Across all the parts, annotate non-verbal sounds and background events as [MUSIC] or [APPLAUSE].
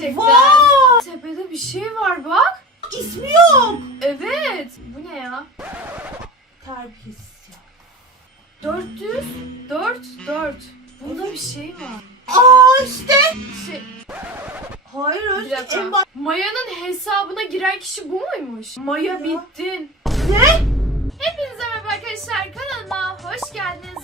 gerçekten. Vay! Tepede bir şey var bak. İsmi yok. Evet. Bu ne ya? Terbiyesiz ya. 400 4 4. Burada bir şey var. Aa işte. Şey, Hayır bir dakika. en baş... Maya'nın hesabına giren kişi bu muymuş? Maya Ya. bittin. Ne? Hepinize merhaba arkadaşlar kanalıma hoş geldiniz.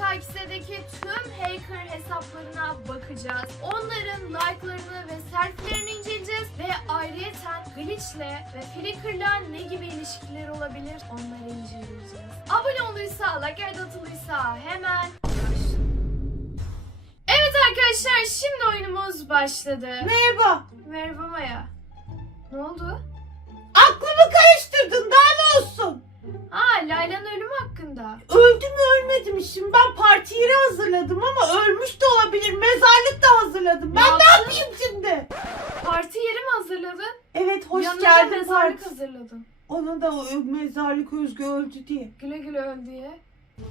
PKX'deki tüm hacker hesaplarına bakacağız. Onların like'larını ve selfie'lerini inceleyeceğiz ve ayrıyeten Glitch'le ve Flickr'la ne gibi ilişkileri olabilir onları inceleyeceğiz. Abone olduysa, like atılıysa hemen. Evet arkadaşlar şimdi oyunumuz başladı. Merhaba. Merhaba Maya. Ne oldu? Aklımı karıştırdın daha ne olsun? Aa Layla'nın ölümü hakkında. Öldü mü ölmedi mi şimdi ben parti yeri hazırladım ama ölmüş de olabilir. Mezarlık da hazırladım. Ben ne yaptın? yapayım şimdi? Parti yeri mi hazırladın? Evet hoş Yanına geldin mezarlık parti. hazırladın. Ona da o mezarlık Özgü öldü diye. Güle güle öl diye.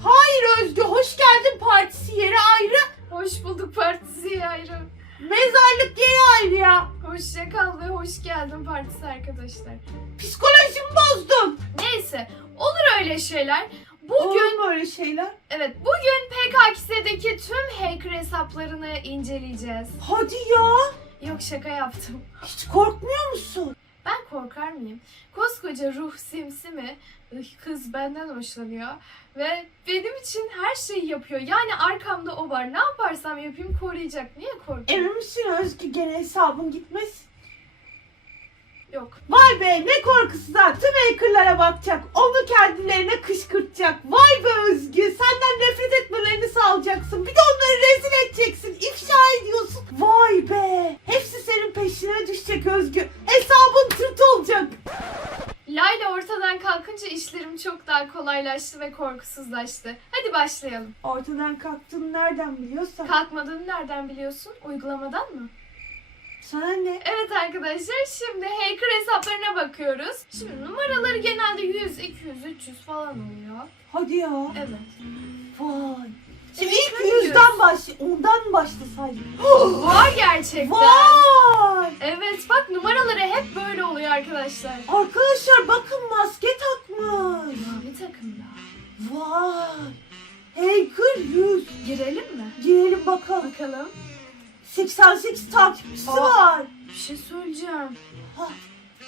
Hayır Özgü hoş geldin partisi yeri ayrı. Hoş bulduk partisi ayrı. Mezarlık yeri ayrı ya. Hoşça kal ve hoş geldin partisi arkadaşlar. Psikolojimi bozdun. Neyse olur öyle şeyler. Bugün Olur mu öyle şeyler? evet bugün PKX'deki tüm hacker hesaplarını inceleyeceğiz. Hadi ya. Yok şaka yaptım. Hiç korkmuyor musun? Ben korkar mıyım? Koskoca ruh simsi mi? Kız benden hoşlanıyor ve benim için her şeyi yapıyor. Yani arkamda o var. Ne yaparsam yapayım koruyacak. Niye korkuyorum? Emin misin Özgü gene hesabın gitmez? Yok. Vay be ne korkusu da tüm hackerlara bakacak. Onu kendilerine kışkırtacak. Vay be Özgü senden nefret etmelerini sağlayacaksın. Bir de onları rezil edeceksin. ifşa ediyorsun. Vay be. Hepsi senin peşine düşecek Özgü. Hesabın tırt olacak. Layla ortadan kalkınca işlerim çok daha kolaylaştı ve korkusuzlaştı. Hadi başlayalım. Ortadan kalktığını nereden biliyorsan. Kalkmadığını nereden biliyorsun? Uygulamadan mı? Sana ne? Evet arkadaşlar şimdi hacker hesaplarına bakıyoruz. Şimdi numaraları genelde 100, 200, 300 falan oluyor. Hadi ya. Evet. Vay. Şimdi Evet, ilk yüz. yüzden başla. Ondan mı başlasaydık? [GASPS] Var gerçekten. Vay. Evet bak numaraları hep böyle oluyor arkadaşlar. Arkadaşlar bakın maske takmış. Mavi takımda. Vay. Hacker 100. Girelim mi? Girelim bakalım. Bakalım. 88 takipçisi Aa. var. Bir şey söyleyeceğim. Ha.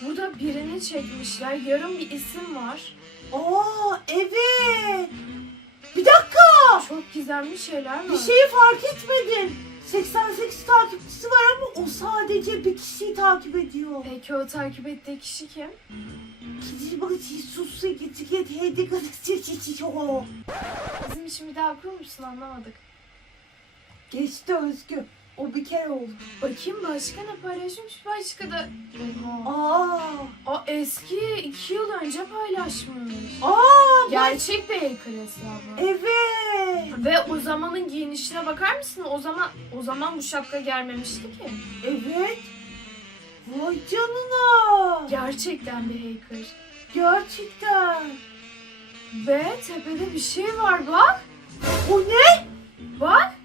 Burada birini çekmişler. Yarım bir isim var. Aa evet. Bir dakika. Çok gizemli şeyler var. Bir şeyi fark etmedin. 88 takipçisi var ama o sadece bir kişiyi takip ediyor. Peki o takip ettiği kişi kim? Kişi bakın sus git git hedi o. Bizim için bir daha okur musun anlamadık. Geçti Özgü. O bir kere oldu. Bakayım başka ne paylaşmış? Başka da... Aa. Aa eski iki yıl önce paylaşmış. Aa. Gerçek bir hacker hesabı. Evet. Ve o zamanın giyinişine bakar mısın? O zaman o zaman bu şapka gelmemişti ki. Evet. Vay canına. Gerçekten bir hacker. Gerçekten. Ve tepede bir şey var bak. O ne? Bak.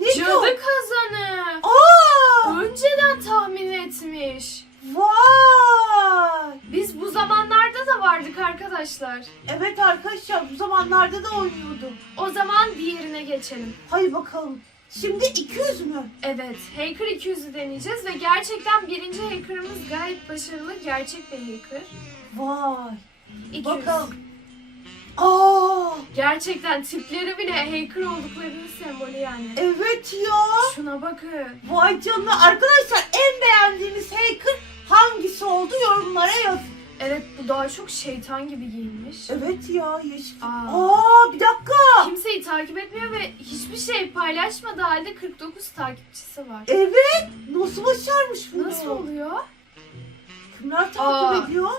Ne Cadı kazanı. Aa! Önceden tahmin etmiş. Vay! Biz bu zamanlarda da vardık arkadaşlar. Evet arkadaşlar bu zamanlarda da oynuyordum. O zaman diğerine geçelim. Hadi bakalım. Şimdi 200 mü? Evet, Hacker 200'ü deneyeceğiz ve gerçekten birinci hacker'ımız gayet başarılı, gerçek bir hacker. Vay. 200. Bakalım. Aa! Gerçekten tipleri bile hacker olduklarının sembolü yani. Evet ya. Şuna bakın. Vay canına. Arkadaşlar en beğendiğiniz hacker hangisi oldu yorumlara yazın. Evet bu daha çok şeytan gibi giyinmiş. Evet ya yeşil. Aa. Aa bir dakika. Kimseyi takip etmiyor ve hiçbir şey paylaşmadığı halde 49 takipçisi var. Evet. Nasıl başarmış bunu? Nasıl oluyor? Kimler takip Aa. ediyor?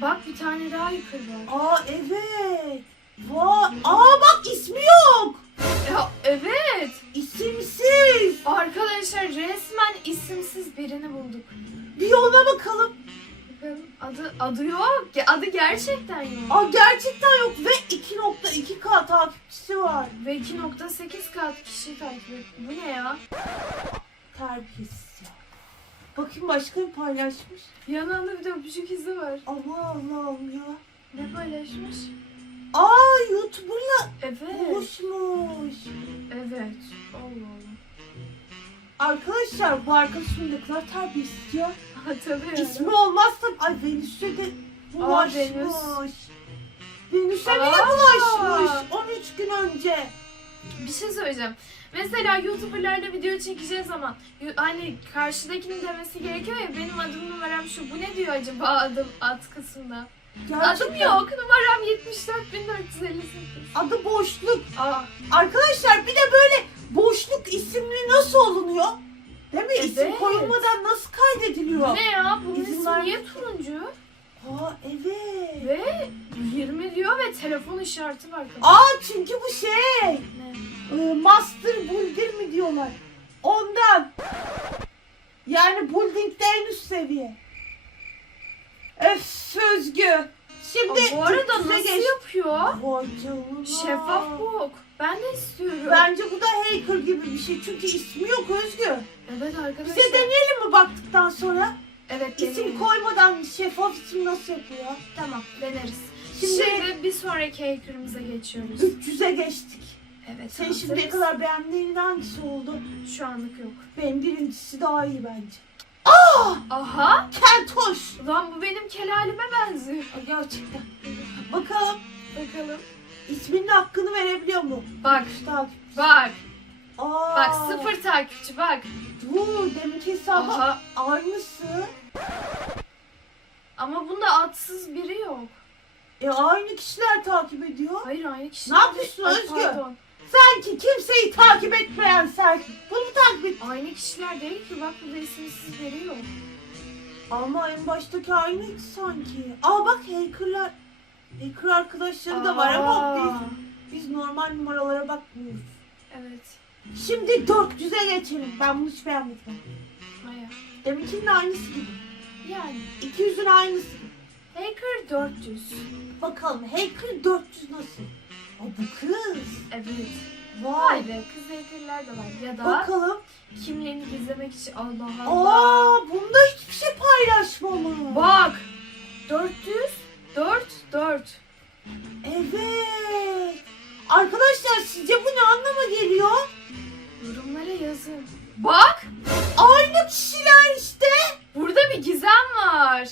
Bak bir tane daha hacker var. Aa evet. Vay. Aa bak ismi yok. Ya, evet. İsimsiz. Arkadaşlar resmen isimsiz birini bulduk. Bir ona bakalım. Bakın adı adı yok. Adı gerçekten yok. Aa gerçekten yok ve 2.2k takipçisi var. Ve 2.8 kat kişi takip ediyor. Bu ne ya? Terbiyesiz. Bakayım başka bir paylaşmış. Yanında bir de öpücük izi var. Allah Allah'ım ya. Ne paylaşmış? Aa YouTuber'la Evet. buluşmuş. Evet. Allah Allah. Arkadaşlar bu arkadaşım ne kadar terbiyesiz ya. [LAUGHS] Ha tabii. İsmi olmazsa ay Venüs'e de bulaşmış. Venüs. Venüs'e niye Aa. bulaşmış? 13 gün önce. Bir şey söyleyeceğim. Mesela YouTuber'larla video çekeceği zaman hani karşıdakinin demesi gerekiyor ya benim adım numaram şu. Bu ne diyor acaba adım ad kısmında? Adım yok. Numaram 74458. Adı boşluk. Aa, Arkadaşlar bir de böyle boşluk isimli nasıl olunuyor? Değil mi? İsim Evet. koyulmadan nasıl kaydediliyor? ne ya? Bunun İzin ismi niye turuncu? Aa evet. Ve 20 diyor ve telefon işareti var. Aa çünkü bu şey. Ne? e, Master Builder mi diyorlar? Ondan. Yani building'de en üst seviye. Öf Özgü. Şimdi Aa, bu arada nasıl geç- yapıyor? Vay canına. Şeffaf book. Ben de istiyorum. Bence bu da hacker gibi bir şey. Çünkü ismi yok Özgü. Evet arkadaşlar. Bize deneyelim mi baktıktan sonra? Evet İsim deneyelim. koymadan şeffaf isim nasıl yapıyor? Tamam deneriz. Şimdi- Şimdi, bir sonraki hacker'ımıza geçiyoruz. 300'e geçtik. Evet. Ne hazırız. kadar beğendiğin hangisi oldu? Şu anlık yok. Benim birincisi daha iyi bence. Aha! Keltoş. Lan bu benim kelalime benziyor. Aa, Gerçekten. Bakalım Bakalım. isminin hakkını verebiliyor mu? Bak. Şu takip. Bak. Aa, Bak sıfır takipçi bak. Dur deminki hesabı Aha. aynısı. Ama bunda atsız biri yok. E aynı kişiler takip ediyor. Hayır aynı kişi. Ne yapıyorsun Özgür? pardon. Sanki kimseyi takip etmeyen sen. Bunu takip et. Aynı kişiler değil ki bak burada isimsiz biri yok. Ama en baştaki aynıydı sanki. Aa bak hackerlar. Hacker arkadaşları da var ama Aa, biz, biz normal numaralara bakmıyoruz. Evet. Şimdi 400'e geçelim. Ben bunu hiç beğenmedim. Maya. Deminkinin aynısı gibi. Yani. 200'ün aynısı. Hacker 400. Bakalım hacker 400 nasıl? Aa bu kız. Evet. Vay. Vay be kız hackerlar da var. Ya da Bakalım. kimliğini gizlemek için Allah Allah. Aa bunda hiçbir şey paylaşmamış. Bak. 400 4 4. Evet. Arkadaşlar sizce bu ne anlama geliyor? Yorumlara yazın. Bak. Aynı kişiler işte. Burada bir gizem var.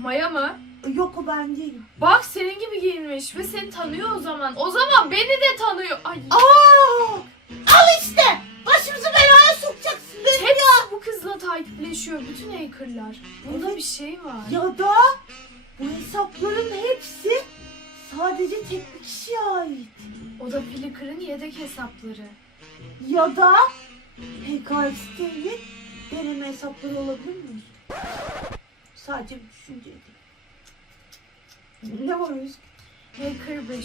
Maya mı? Yok o ben değilim. Bak senin gibi giyinmiş ve seni tanıyor o zaman. O zaman beni de tanıyor. Ay. Aa! Al işte. Başımızı belaya sokacaksın ya. Hepsi bu kızla takipleşiyor. Bütün hackerlar. Bunda Evet. bir şey var. Ya da bu hesapların hepsi sadece tek bir kişiye ait. O da Flickr'ın yedek hesapları. Ya da PKX'nin deneme hesapları olabilir mi? Sadece bir düşünce değil. Ne var varmış? Maker 500.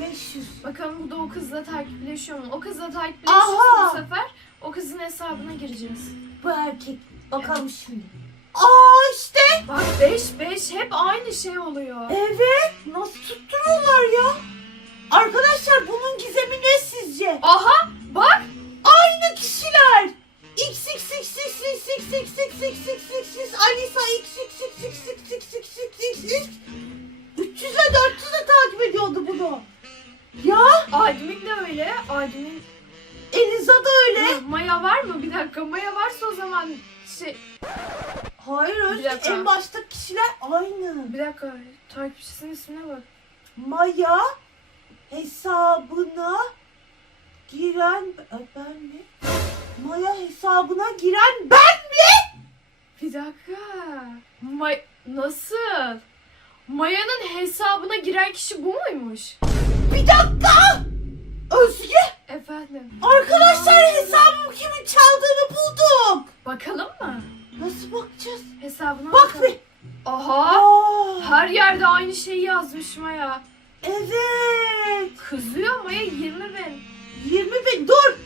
500. Bakalım bu da o kızla takipleşiyor mu? O kızla takipleşiyorsa bu sefer o kızın hesabına gireceğiz. Bu erkek. Bakalım şimdi. Aa işte. Bak 5 5 hep aynı şey oluyor. Evet. Nasıl tutturuyorlar ya? Arkadaşlar bunun gizemi ne sizce? Aha bak Aynı kişiler. XXXXXXXXXXX Alisa XXXXXXXXX 300 ile 400 ile takip ediyordu bunu. Ya Ademik de öyle. Ademik Eliza da öyle. Maya var mı? Bir dakika. Maya varsa o zaman şey... Hayır Bir öyle. En başta kişiler aynı. Bir dakika. Takipçisinin ismine bak. Maya hesabına giren ben mi? Maya hesabına giren ben. mi? Bir dakika. May... Nasıl? Maya'nın hesabına giren kişi bu muymuş? bir dakika. Özge Efendim. arkadaşlar hesabım kimin çaldığını bulduk. Bakalım mı? Nasıl bakacağız? Hesabına Bak bakalım. bir. Aha. Aa, Her yerde aynı şeyi yazmış Maya. evet. Kızıyor Maya 20 bin. 20 bin dur.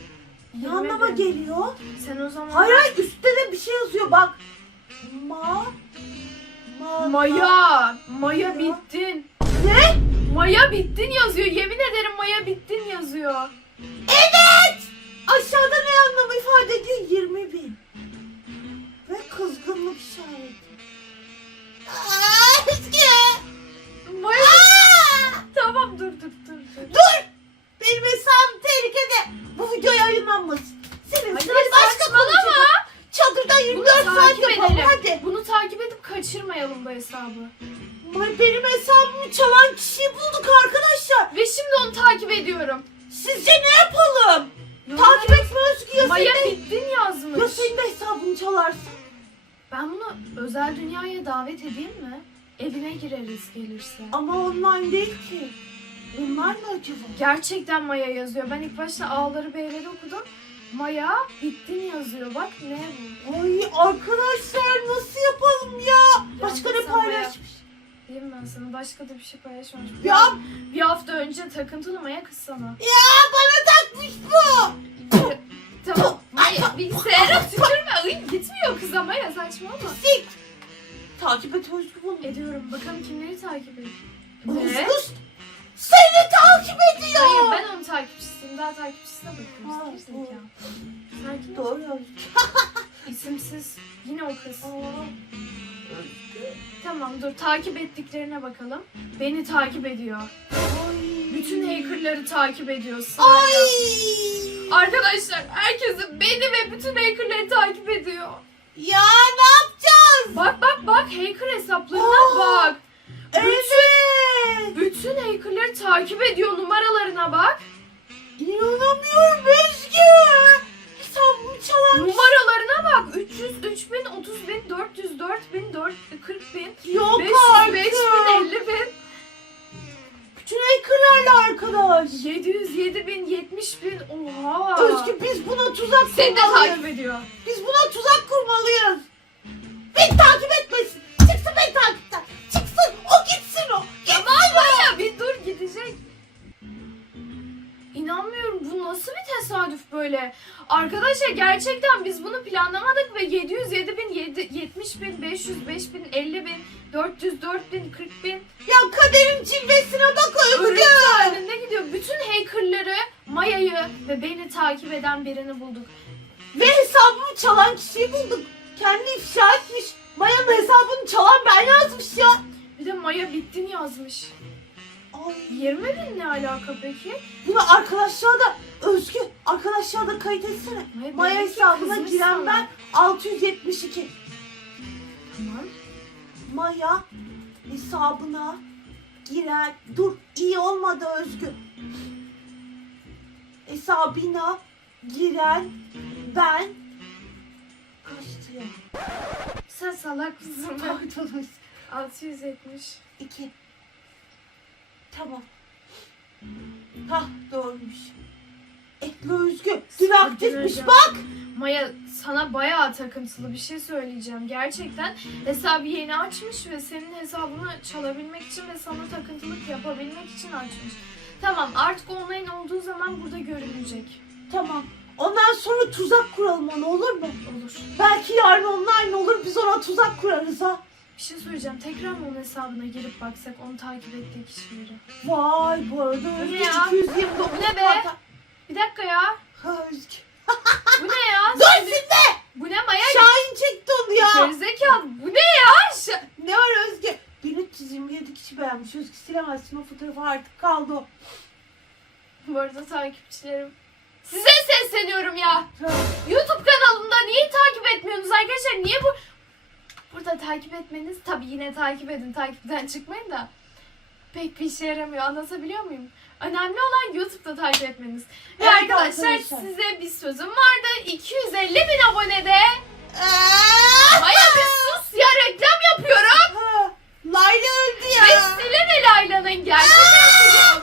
Ne 20 anlama bin. geliyor? Sen o zaman... Hayır hayır üstte de bir şey yazıyor bak. Ma. Ma. Maya. Maya Ya. bittin. Ne? Maya bittin yazıyor. Yemin ederim Maya bittin yazıyor. Evet. Aşağıda ne anlamı ifade ediyor? 20 bin. Ve kız işareti. Özge. Maya Aa! tamam dur dur dur. dur. Dur! Benim hesabım tehlikede. Bu video yayınlanmasın. Senin Hayır, başka saçmalama. Çadırda 24 saat takip yapalım edelim. hadi. Bunu takip edip kaçırmayalım bu hesabı. Ay, benim hesabımı çalan kişiyi bulduk arkadaşlar. Ve şimdi onu takip ediyorum. Sizce ne yapalım? Yok, Takip etme Özgü ya Maya senin de, bittin ya yazmış. senin de hesabını çalarsın. Ben bunu özel dünyaya davet edeyim mi? Evine gireriz gelirse. Ama online değil ki. Online mı acaba? Gerçekten Maya yazıyor. Ben ilk başta A'ları B'leri okudum. Maya bittin yazıyor. Bak ne bu? Ay arkadaşlar nasıl yapalım ya? Başka ne Yalnız sen paylaşmış? Diyeyim ben sana. Başka da bir şey paylaşmamış. Ya, Bir hafta önce takıntılı Maya kız sana. ya bana takmış bu. tamam. Maya bilgisayara tükürme. Ay, gitmiyor kıza Maya saçmalama. Sik. Takip et Özgü bunu. Ediyorum. Bakalım kimleri takip ediyor. Ne? Özgür seni takip ediyor. Hayır ben onun takipçisiyim. Daha takipçisine Ha, bakıyoruz. Gerizekalı. Sakin ol. Doğru. [LAUGHS] İsimsiz. Yine o kız. Aa. Tamam dur takip ettiklerine bakalım. Beni takip ediyor. Ay. Bütün hackerları takip ediyor Ay. Arkadaşlar herkesi beni ve bütün hackerları takip ediyor. Ya ne yapacağız? Bak bak bak hacker hesaplarına Aa. bak. Evet. Bütün hackerları takip ediyor numaralarına bak. İnanamıyorum Özgü. Hesabımı çalan Numaralarına bak. 300, 3000, 30 bin, 400, 4000, 40 bin, Yok 500, artık. 5000, 50 bin, Bütün hackerlarla arkadaş. 700, 7000, 70 bin. Oha. Özgü biz buna tuzak Seni de kurmalıyız. takip ediyor. Biz buna tuzak kurmalıyız. Beni takip etmesin. İnanmıyorum bu nasıl bir tesadüf böyle. Arkadaşlar gerçekten biz bunu planlamadık ve 700, 7000, 70 bin, 500, 5000, 50 bin, 400, 4000, 40 bin Ya kaderin cilvesine bak Özgü. Örüntü halinde gidiyor. Bütün hackerları, Maya'yı ve beni takip eden birini bulduk. Ve hesabımı çalan kişiyi bulduk. Kendi ifşa etmiş. Maya'nın hesabını çalan ben yazmış ya. Bir de Maya bittin yazmış. Ay. 20 bin ne alaka peki? Bunu arkadaşlar da Özgü arkadaşlar da kayıt etsene. Maya, Maya hesabına kızmış giren sana. ben 672. Tamam. Maya hesabına giren dur iyi olmadı Özgü. Hesabına giren ben kaçtı ya? Sen salak mısın? Pardon [LAUGHS] Özgü. 670. İki. Tamam. Hah doğruymuş. Ekle Özgü. Dün aktifmiş hocam. bak. Maya sana bayağı takıntılı bir şey söyleyeceğim. Gerçekten hesabı yeni açmış ve senin hesabını çalabilmek için ve sana takıntılık yapabilmek için açmış. Tamam artık online olduğu zaman burada görünecek. Tamam. Ondan sonra tuzak kuralım ona olur mu? Olur. Belki yarın online olur biz ona tuzak kurarız ha. Bir şey söyleyeceğim. Tekrar mı onun hesabına girip baksak onu takip ettiği kişileri? Vay bu arada Özgü Ne ya? 229 Bu ne be? Bir dakika ya. Ha Özgü. Bu ne ya? [LAUGHS] Dur sizde. Bu ne Maya? Şahin çekti onu ya. Gerizekalı. Bu ne ya? Ş- Ne var Özgü? 1327 kişi beğenmiş. Özgü silemezsin o fotoğrafı artık kaldı o. Bu arada takipçilerim. Size sesleniyorum ya. Ha. YouTube kanalımda niye takip etmiyorsunuz arkadaşlar? Niye bu burada takip etmeniz tabii yine takip edin takipten çıkmayın da pek bir işe yaramıyor anlatabiliyor muyum? Önemli olan YouTube'da takip etmeniz. Ve Evet arkadaşlar, arkadaşlar. size bir sözüm vardı. 250 bin abonede! Maya bir sus ya reklam yapıyorum. Ha. Layla öldü ya. Ve Sile ve Layla'nın gerçek.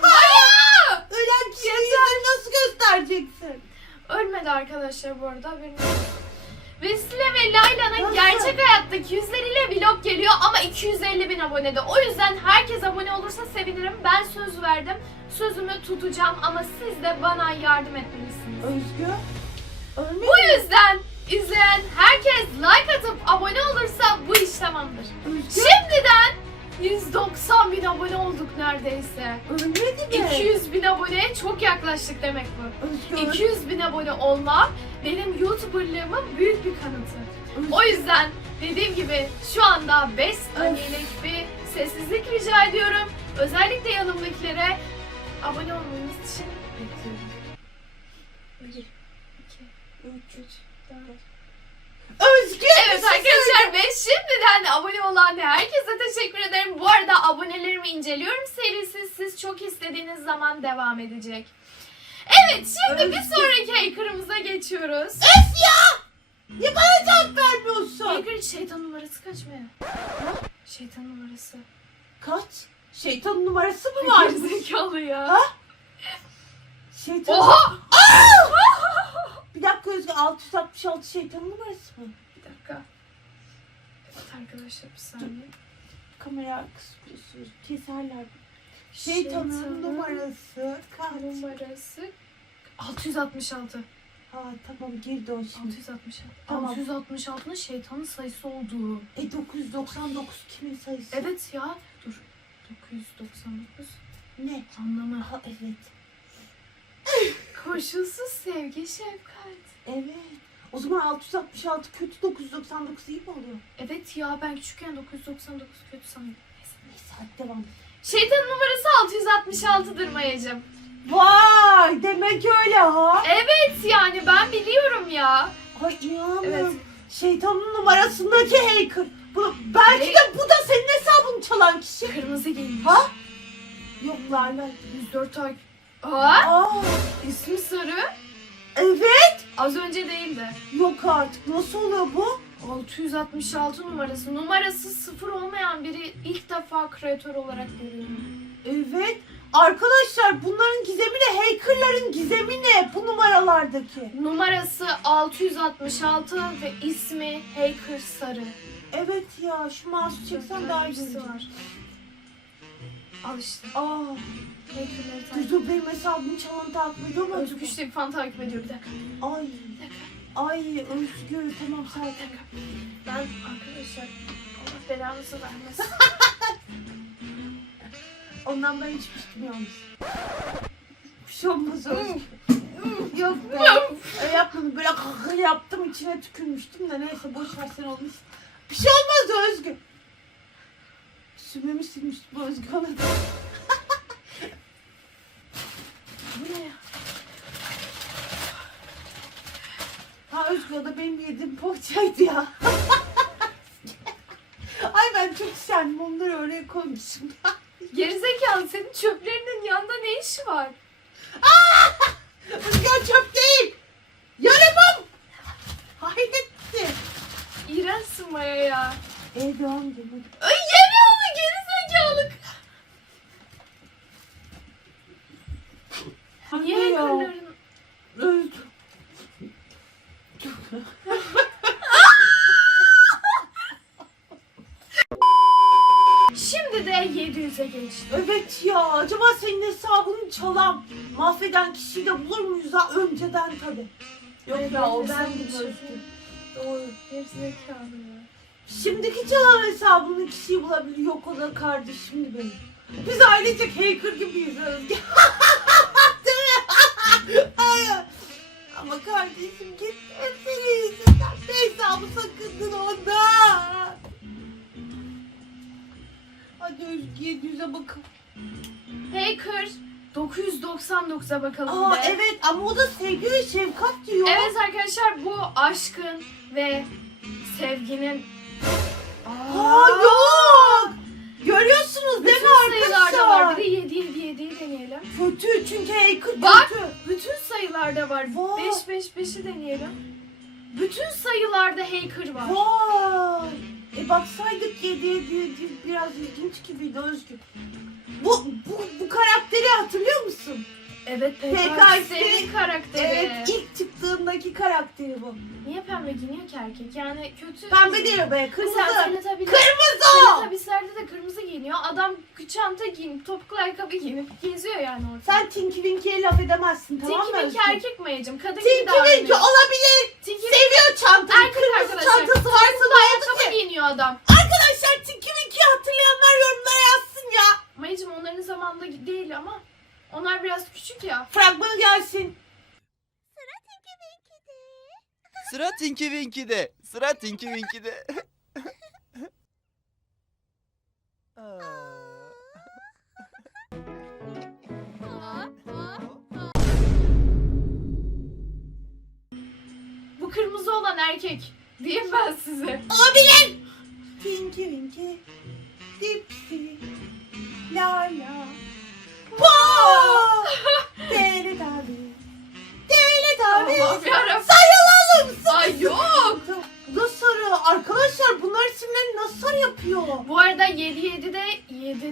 Maya! Ölen yüzünü nasıl göstereceksin? Ölmedi arkadaşlar bu arada olsun. Vesile ve Layla'nın gerçek hayattaki yüzleriyle vlog geliyor ama 250 bin abonede. O yüzden herkes abone olursa sevinirim. Ben söz verdim. Sözümü tutacağım ama siz de bana yardım etmelisiniz. Özgü. Ölmedi. Bu yüzden izleyen herkes like atıp abone olursa bu iş tamamdır. Özgü. Şimdiden 190 bin abone olduk neredeyse. Ölmedi mi? 200 bin aboneye çok yaklaştık demek bu. Özgü. 200 bin abone olmak benim YouTuber'lığımın büyük bir kanıtı. Özgü. O yüzden Dediğim gibi şu anda 5 saniyelik bir sessizlik rica ediyorum. Özellikle yanımdakilere abone olmanız için bekliyorum. 1, 2, 3, 4, Özgü Evet bir şey arkadaşlar ve şimdiden abone olan herkese teşekkür ederim. Bu arada abonelerimi inceliyorum serisi siz çok istediğiniz zaman devam edecek. Evet şimdi bir Özgür. sonraki hacker'ımıza geçiyoruz. Öf ya! Niye bana cevap vermiyorsun? Hacker şeytan numarası kaç mı? Şeytan numarası. Kaç? Şeytanın numarası mı var? Gerizekalı ya. Ha? Şeytan... Oha! Bir dakika Özgü 666 şeytanın numarası mı? Bir dakika. Evet arkadaşlar bir saniye. Kamera kurusu keserler. Şeytanın numarası kaç? numarası 666. Ha tamam girdi o şimdi. 666. Tamam. 666'nın şeytanın sayısı olduğu. E 999 kimin sayısı? Evet ya. Dur. 999 Ne? anlamı. Ha evet. Koşulsuz sevgi şefkat. Evet. O zaman 666 kötü 999 iyi mi oluyor? Evet ya ben küçükken 999 kötü sanıyordum. Neyse. Neyse hadi devam. Şeytanın numarası 666'dır Mayacım. Vay demek öyle ha. Evet yani ben biliyorum ya. Ay inanamıyorum. Evet. Şeytanın numarasındaki hacker. Bu, belki Ne? de bu da senin hesabını çalan kişi. Kırmızı giymiş. Ha? Yok Lala. 104 ay. Aa, Aa, ismi sarı. evet. Az önce değildi. Yok artık. Nasıl oluyor bu? 666 numarası. Numarası sıfır olmayan biri ilk defa kreatör olarak görüyorum. Evet. Arkadaşlar bunların gizemi ne? Hackerların gizemi ne? Bu numaralardaki. Numarası 666 ve ismi Hacker Sarı. Evet ya şu mouse'u çeksen daha iyi göreceğim. var. Al işte. Aa, dur takip dur benim hesabımı çalan takip ediyor mu? Özgür işte bir fan takip ediyor bir dakika. Ay, ay Özgür tamam Bir sakin. dakika. Ben arkadaşlar Allah belanızı vermesin. [LAUGHS] Ondan ben içmiştim yalnız. Bir şey olmaz Özgür. [LAUGHS] Yok be. E, yapmadım böyle kakı yaptım içine tükürmüştüm de neyse boş ver sen onu. Bir şey olmaz Özgür. Sümemi silmiştim bu Özgür. [LAUGHS] Bu ne ya? Ha Özgür o da benim yediğim poğaçaydı ya. [LAUGHS] Ay ben çok üşendim onları oraya koymuşum. [LAUGHS] Gerizekalı senin çöplerinin yanında ne işi var? Özgür çöp değil. Yarımım. Hayretti. İğrençsin Maya ya. E devam edelim. Ay yeme onu gerizekalı. Niye Hadi ya. Özgür. Şimdi de 700'e geçti. Evet ya acaba senin hesabını çalan mahveden kişiyi de bulur muyuz ha önceden tabi. Yok ya ben o ben seni de düşündüm. Doğru. Gerizekalı ya. Şimdiki çalan hesabını kişiyi bulabilir yok o da kardeşim benim. Biz ailecek hacker gibiyiz Özge. [LAUGHS] Ama kardeşim gitme senin yüzünden. Bir hesabı sakındın ondan. Hadi Özge 700'e bakalım. Hacker 999'a bakalım Aa be. evet ama o da sevgi ve şefkat diyor. Evet arkadaşlar bu aşkın ve sevginin Aa yok. Görüyorsunuz değil mi bütün sayılarda var. arkadaşlar? Bir de 7 7 7'yi deneyelim. Kötü çünkü hacker Bak. kötü. Bütün sayılarda var. Vay. 5 5 5'i deneyelim. Bütün sayılarda hacker var. Vay. E baksaydık 7 7 7 biraz ilginç gibiydi Özgür. Bu, bu, bu karakteri hatırlıyor musun? Evet PKS. PKS'nin karakteri. Evet ilk çıktığındaki karakteri bu. Niye pembe giyiniyor ki erkek? Yani kötü. Pembe değil be kırmızı. Kırmızı o. Teletubbies'lerde de kırmızı giyiniyor. Adam çanta giyinip topuklu ayakkabı giyinip geziyor yani orada. Sen Tinky Winky'ye laf edemezsin tamam mı Tinky Winky erkek mayacım. Kadın gibi Tinky Winky davranıyor. olabilir. Tinky Seviyor çantayı. Erkek Kırmızı arkadaşlar. çantası varsa da ayakkabı ki. giyiniyor adam. Arkadaşlar Tinky Winky'yi hatırlayanlar yorumlara yazsın ya. Mayacım onların zamanında değil ama onlar biraz küçük ya. Fragman gelsin. Sıra Tinky Winky'de. Sıra Tinky Winky'de. Sıra Tinky Winky'de. [LAUGHS] Bu kırmızı olan erkek. Diyeyim ben size. Olabilir. Tinky Winky. Dipsy.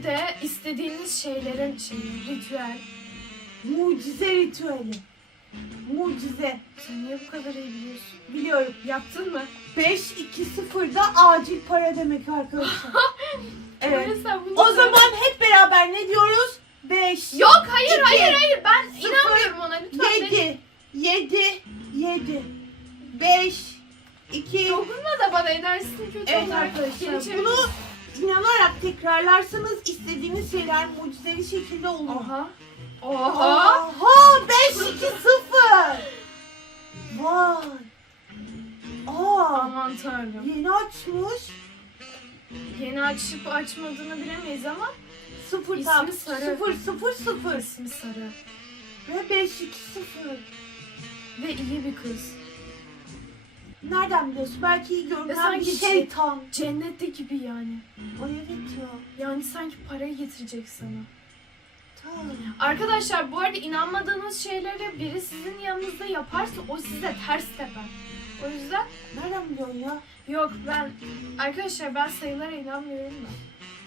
7'de istediğiniz şeylerin şeyi, ritüel. Mucize ritüeli. Mucize. Sen niye bu kadar iyi biliyorsun? Biliyorum. Yaptın mı? 5-2-0'da acil para demek arkadaşlar. [LAUGHS] evet. Öyle sen bunu O söyle. zaman hep beraber ne diyoruz? 5, Yok hayır İki, hayır hayır ben sıfır, inanmıyorum ona lütfen. beni- 7, 7, 7, 5, 2, Dokunma da bana enerjisini kötü Evet olarak arkadaşlar bunu inanarak tekrarlarsanız istediğiniz şeyler mucizevi şekilde olur. Oha. Oha. Aha 5, 2, 0. Vay. Aa, Aman tanrım. yeni açmış. Yeni açıp açmadığını bilemeyiz ama 0 İsmi tam. sarı. 0, 0, 0. ismi sarı. Ve 5, 2, 0. Ve iyi bir kız. Nereden biliyorsun? Belki Ve görünen sanki bir şeytan. Cennette gibi yani. Ay evet ya. Yani sanki parayı getirecek sana. Tamam. Arkadaşlar bu arada inanmadığınız şeyleri biri sizin yanınızda yaparsa o size ters teper. O yüzden Nereden biliyorsun ya? yok ben arkadaşlar ben sayılara inanmıyorum da.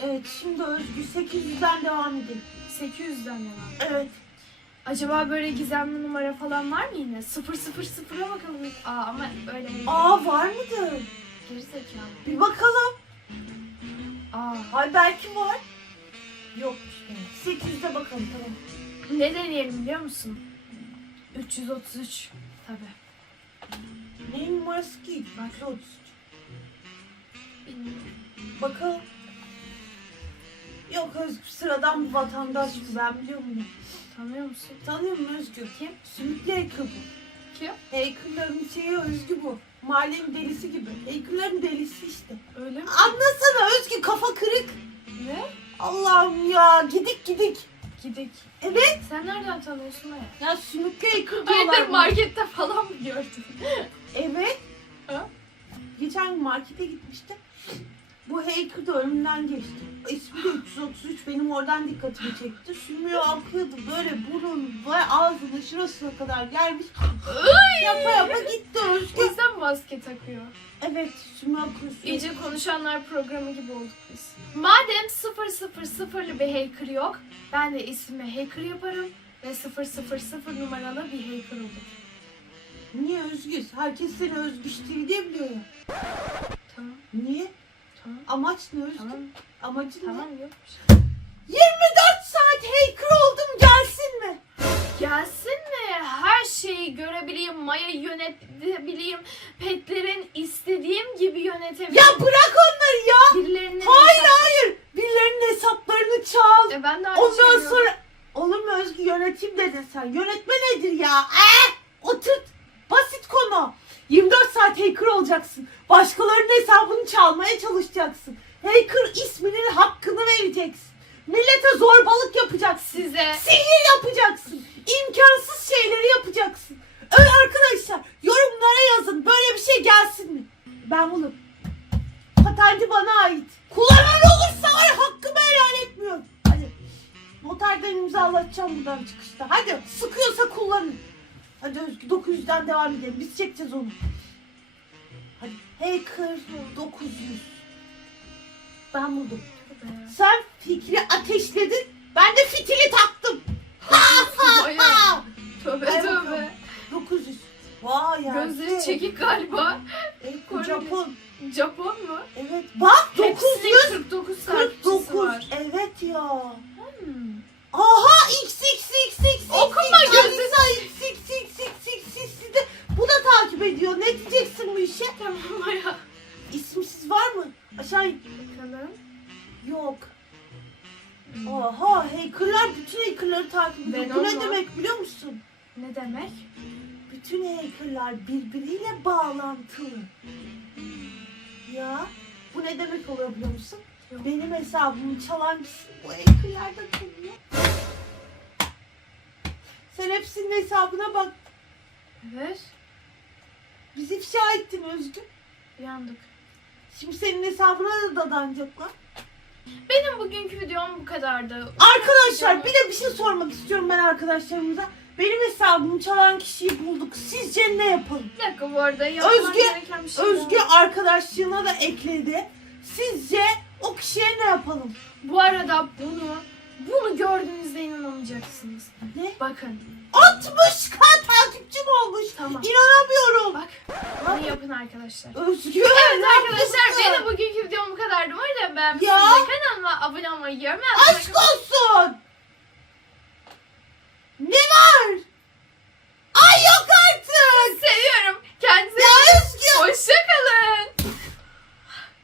Evet şimdi Özgür 800'den devam edelim. 800'den devam. Evet. Acaba böyle gizemli numara falan var mı yine? 0 0 0'a bakalım. Aa ama öyle değil. Aa var mıdır? Geri zekalı. Bir bakalım. Aa. Ay belki var. Yokmuş. Evet. 800'de bakalım tamam. Ne deneyelim biliyor musun? 333. Tabii. Neyin numarası ki? Bak. 133. Bilmiyorum. Bakalım. Yok Özgür sıradan bir vatandaş bu ben biliyor muyum? Tanıyor musun? Tanıyor musun Özgür? Kim? Sümüklü hacker bu. Kim? Hackerların şeyi Özgü bu. Mahallenin delisi gibi. Hackerların delisi işte. Öyle mi? Anlasana Özgü kafa kırık. Ne? Allah'ım ya gidik gidik. Gidik. Evet. Sen nereden tanıyorsun ya? Ya sümüklü diyorlar. Hayırdır buna. markette falan mı gördün? Evet. Ha? Geçen gün markete gitmiştim. Bu hacker da önümden geçti. İsmi de 333 benim oradan dikkatimi çekti. Sümüğü akıyordu böyle burun ve ağzının şurasına kadar gelmiş. yapa yapa gitti O Özgür. yüzden maske takıyor. Evet sümüğü akıyor. sürekli. İyice konuşanlar programı gibi olduk biz. Madem 000'lı bir hacker yok, ben de ismi hacker yaparım ve 000 numaralı bir hacker olur. Niye Özgür? Herkes seni Özgür TV diye biliyor ya. Tamam, Niye? Amaç ne Özgür? tamam, Amacın ne? tamam yok. 24 saat hacker oldum gelsin mi? Gelsin mi? Her şeyi görebileyim, Maya yönetebileyim, petlerin istediğim gibi yönetebileyim. Ya bırak onları ya. Birilerinin Hayır hayır. Birilerinin hesaplarını çal. E ben de aynı Ondan diyorum. sonra olur mu Özgü yönetim dedin sen. Yönetme nedir ya? Ee, oturt. Basit konu. 24 saat hacker olacaksın. Başkalarının hesabını çalmaya çalışacaksın. Hacker isminin hakkını vereceksin. Millete zorbalık yapacaksın. size Sihir yapacaksın. İmkansız şeyleri yapacaksın. Öyle arkadaşlar yorumlara yazın. Böyle bir şey gelsin mi? Ben bunu patenti bana ait. Kullanan olursa var hakkımı helal etmiyorum. Hadi. Noterden imzalatacağım buradan çıkışta. Hadi sıkıyorsa kullanın. Hadi Özgü 900'den devam edelim. Biz çekeceğiz onu. Hadi. Hacker 900. Ben buldum. Sen fikri ateşledin. Ben de fitili taktım. [LAUGHS] Maya. Tövbe Hadi tövbe. bakalım. 900. Vay ya. Gözleri çekik galiba. Evet. Japon. Japon mu? Evet. Bak Hepsinin 900. 49 takipçisi 49. var. Evet ya. Hmm. Aha x x x x Okuma gözünü. Alisa, x x x x x x de bu da takip ediyor. Ne diyeceksin bu işe? Tamam Maya. İsimsiz var mı? Aşağı Bakalım. yok. Hmm. Oha hackerlar bütün hackerları takip ediyor. Ben Bu ne demek biliyor musun? Ne demek? Bütün hackerlar birbiriyle bağlantılı. Ya bu ne demek oluyor biliyor musun? Benim hesabımı çalan kişi bu hackerlarda kalıyor. Sen hepsinin hesabına bak. Evet. Biz ifşa ettin Özgür. Yandık. Şimdi senin hesabına da dadanacaklar. Benim bugünkü videom bu kadardı. Arkadaşlar bir de bir şey sormak istiyorum ben arkadaşlarımıza. Benim hesabımı çalan kişiyi bulduk. Sizce ne yapalım? Bir dakika bu arada yapmam Özge- gereken bir şey Özge var. arkadaşlığına da ekledi. Sizce o kişiye ne yapalım? Bu arada bunu bunu gördüğünüzde inanamayacaksınız. Ne? Bakın. 60k küçük olmuş. Tamam. İnanamıyorum. Bak bunu yapın arkadaşlar. Özgür. Evet ne arkadaşlar yapıyorsun? benim bugünkü videom bu kadardı. Umarım beğenmişsinizdir. Ya. Kanalıma abone olmayı, yorum yapmayı. Aşk olsun. Ne var? Ay yok artık. Seviyorum. Kendinize ya, Özgür. Hoşçakalın.